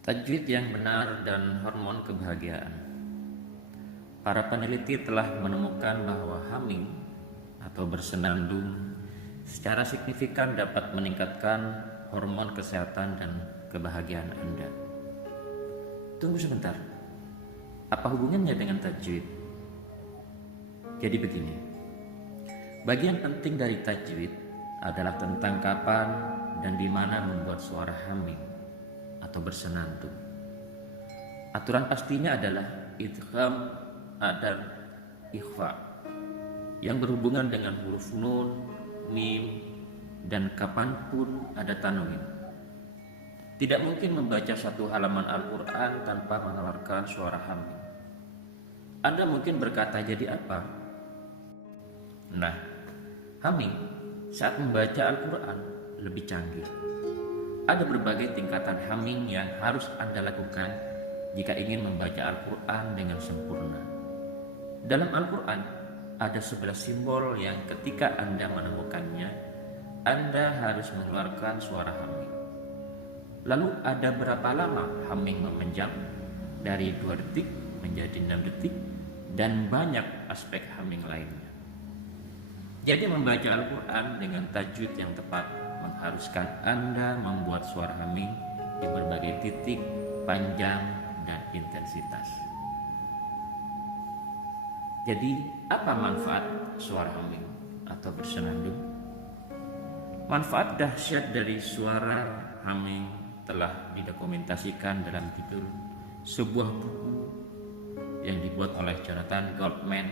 Tajwid yang benar dan hormon kebahagiaan. Para peneliti telah menemukan bahwa humming atau bersenandung secara signifikan dapat meningkatkan hormon kesehatan dan kebahagiaan Anda. Tunggu sebentar, apa hubungannya dengan tajwid? Jadi begini, bagian penting dari tajwid adalah tentang kapan dan di mana membuat suara humming atau bersenandung. Aturan pastinya adalah idgham dan ikhfa yang berhubungan dengan huruf nun, mim, dan kapanpun ada tanwin. Tidak mungkin membaca satu halaman Al-Quran tanpa mengeluarkan suara humming. Anda mungkin berkata, jadi apa? Nah, humming saat membaca Al-Quran lebih canggih. Ada berbagai tingkatan humming yang harus Anda lakukan jika ingin membaca Al-Quran dengan sempurna. Dalam Al-Quran ada 11 simbol yang ketika Anda menemukannya, Anda harus mengeluarkan suara humming. Lalu ada berapa lama humming memanjang? Dari 2 detik menjadi 6 detik dan banyak aspek humming lainnya. Jadi membaca Al-Quran dengan tajwid yang tepat mengharuskan Anda membuat suara humming di berbagai titik, panjang, dan intensitas. Jadi, apa manfaat suara humming atau bersenandung? Manfaat dahsyat dari suara humming telah didokumentasikan dalam judul sebuah buku yang dibuat oleh Jonathan Goldman,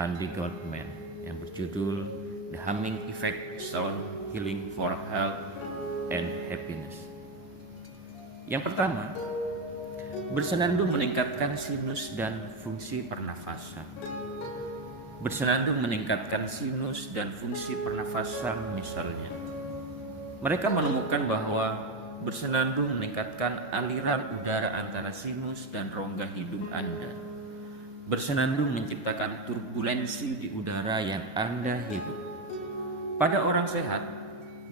Andy Goldman, yang berjudul The Humming Effect: Sound Healing for Health and Happiness. Yang pertama, bersenandung meningkatkan sinus dan fungsi pernafasan. Bersenandung meningkatkan sinus dan fungsi pernafasan misalnya. Mereka menemukan bahwa bersenandung meningkatkan aliran udara antara sinus dan rongga hidung Anda. Bersenandung menciptakan turbulensi di udara yang Anda hirup. Pada orang sehat,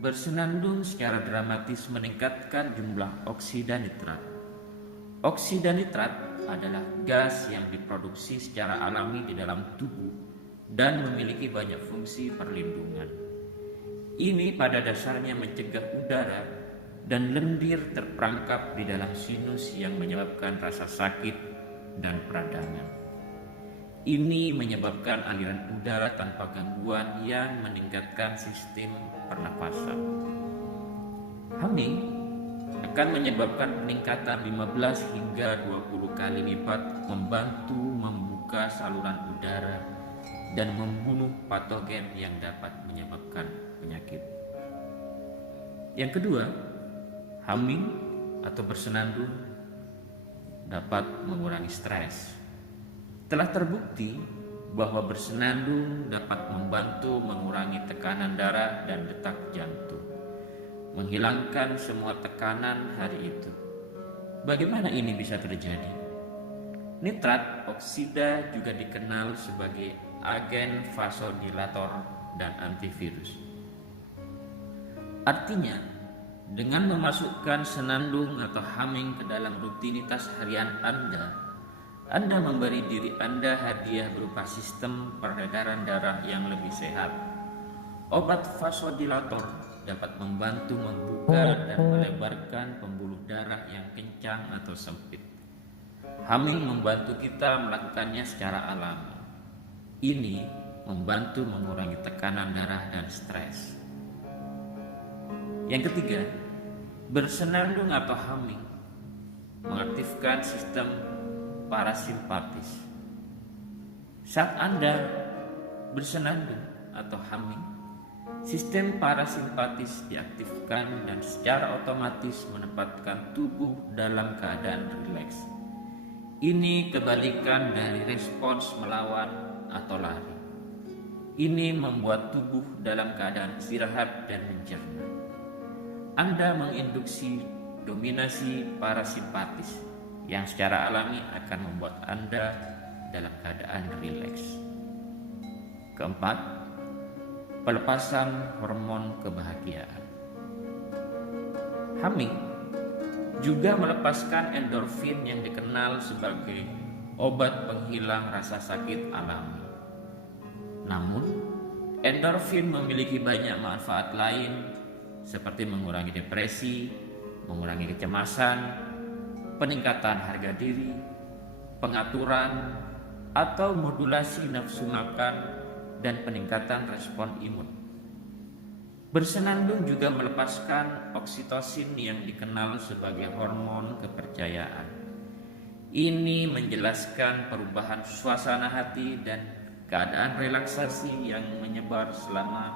bersenandung secara dramatis meningkatkan jumlah oksida nitrat. Oksida nitrat adalah gas yang diproduksi secara alami di dalam tubuh dan memiliki banyak fungsi perlindungan. Ini pada dasarnya mencegah udara dan lendir terperangkap di dalam sinus yang menyebabkan rasa sakit dan peradangan. Ini menyebabkan aliran udara tanpa gangguan yang meningkatkan sistem pernapasan. Humming akan menyebabkan peningkatan 15 hingga 20 kali lipat, membantu membuka saluran udara dan membunuh patogen yang dapat menyebabkan penyakit. Yang kedua, humming atau bersenandung dapat mengurangi stres. Telah terbukti bahwa bersenandung dapat membantu mengurangi tekanan darah dan detak jantung, menghilangkan semua tekanan hari itu. Bagaimana ini bisa terjadi? Nitrat oksida juga dikenal sebagai agen vasodilator dan antivirus. Artinya, dengan memasukkan senandung atau humming ke dalam rutinitas harian Anda memberi diri Anda hadiah berupa sistem peredaran darah yang lebih sehat. Obat vasodilator dapat membantu membuka dan melebarkan pembuluh darah yang kencang atau sempit. Humming membantu kita melakukannya secara alami. Ini membantu mengurangi tekanan darah dan stres. Yang ketiga, bersenandung atau humming mengaktifkan sistem parasimpatis. Saat Anda bersenandung atau humming, sistem parasimpatis diaktifkan dan secara otomatis menempatkan tubuh dalam keadaan rileks. Ini kebalikan dari respons melawan atau lari. Ini membuat tubuh dalam keadaan istirahat dan mencerna. Anda menginduksi dominasi parasimpatis yang secara alami akan membuat Anda dalam keadaan rileks. Keempat, pelepasan hormon kebahagiaan. Humming juga melepaskan endorfin yang dikenal sebagai obat penghilang rasa sakit alami. Namun, endorfin memiliki banyak manfaat lain seperti mengurangi depresi, mengurangi kecemasan, peningkatan harga diri, pengaturan atau modulasi nafsu makan, dan peningkatan respon imun. Bersenandung juga melepaskan oksitosin yang dikenal sebagai hormon kepercayaan. Ini menjelaskan perubahan suasana hati dan keadaan relaksasi yang menyebar selama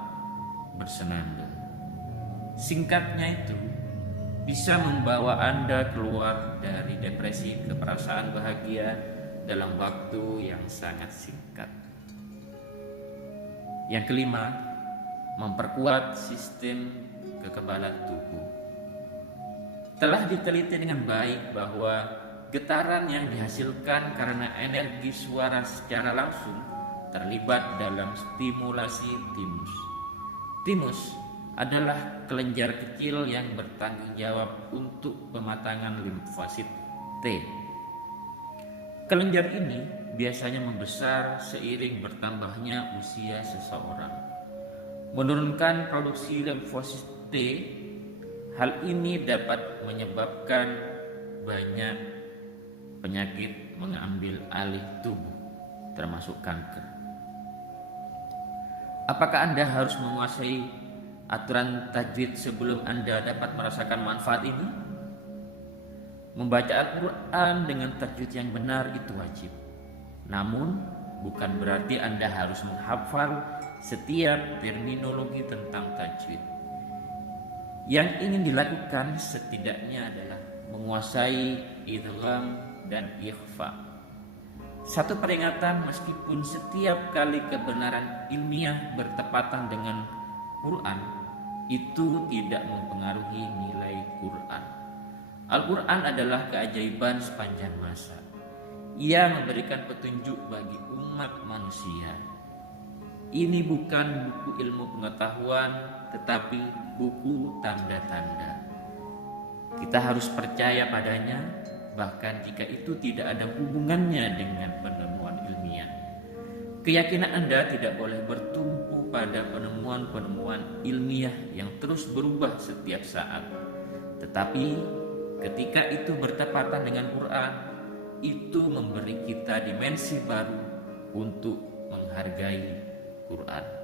bersenandung. Singkatnya itu bisa membawa Anda keluar dari depresi ke perasaan bahagia dalam waktu yang sangat singkat. Yang kelima, memperkuat sistem kekebalan tubuh. Telah diteliti dengan baik bahwa getaran yang dihasilkan karena energi suara secara langsung terlibat dalam stimulasi timus. Timus adalah kelenjar kecil yang bertanggung jawab untuk pematangan limfosit T. Kelenjar ini biasanya membesar seiring bertambahnya usia seseorang. Menurunkan produksi limfosit T, hal ini dapat menyebabkan banyak penyakit mengambil alih tubuh, termasuk kanker. Apakah Anda harus menguasai aturan tajwid sebelum Anda dapat merasakan manfaat ini? Membaca Al-Quran dengan tajwid yang benar itu wajib. Namun, bukan berarti Anda harus menghafal setiap terminologi tentang tajwid. Yang ingin dilakukan setidaknya adalah menguasai idgham dan ikhfa. Satu peringatan, meskipun setiap kali kebenaran ilmiah bertepatan dengan Quran, itu tidak mempengaruhi nilai Quran. Al-Quran adalah keajaiban sepanjang masa. Ia memberikan petunjuk bagi umat manusia. Ini bukan buku ilmu pengetahuan, tetapi buku tanda-tanda. Kita harus percaya padanya, bahkan jika itu tidak ada hubungannya dengan penemuan ilmiah. Keyakinan Anda tidak boleh bertumpu pada penemuan-penemuan ilmiah yang terus berubah setiap saat. Tetapi ketika itu bertepatan dengan Quran, itu memberi kita dimensi baru untuk menghargai Quran.